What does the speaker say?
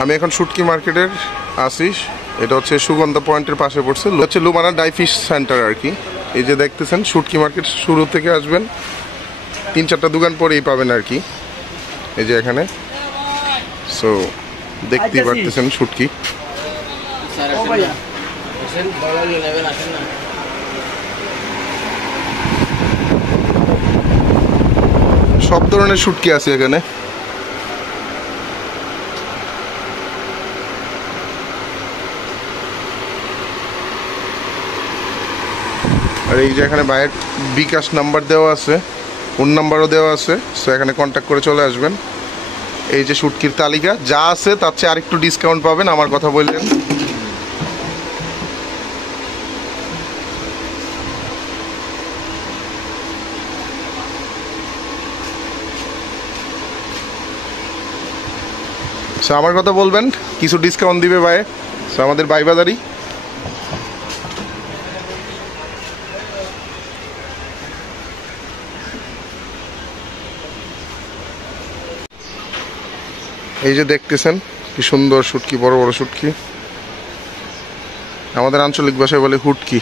আমি এখন শুটকি মার্কেটের আসিস, এটা হচ্ছে সুগন্ধা পয়েন্টের পাশে পড়ছে, হচ্ছে লুমানা ডাইফিশ সেন্টার আর কি। এই যে দেখতেছেন শুটকি মার্কেট শুরু থেকে আসবেন 3-4টা দোকান পরেই পাবেন আর কি। এই যে এখানে সো দেখতেই পারতেছেন শুটকি। সব ধরনের শুটকি আছে এখানে। আর এই যে এখানে ভাইয়ের বিকাশ নাম্বার দেওয়া আছে, ফোন নাম্বারও দেওয়া আছে, সো এখানে কন্ট্যাক্ট করে চলে আসবেন। এই যে শুটকির তালিকা যা আছে তার চেয়ে আরেকটু ডিসকাউন্ট পাবেন আমার কথা বললেন। সো আমার কথা বলবেন, কিছু ডিসকাউন্ট দিবে ভাই। সো আমাদের বাইবাজারি। এই যে দেখতেছেন কি সুন্দর শুটকি, বড় বড় শুটকি, আমাদের আঞ্চলিক ভাষায় বলে হুটকি।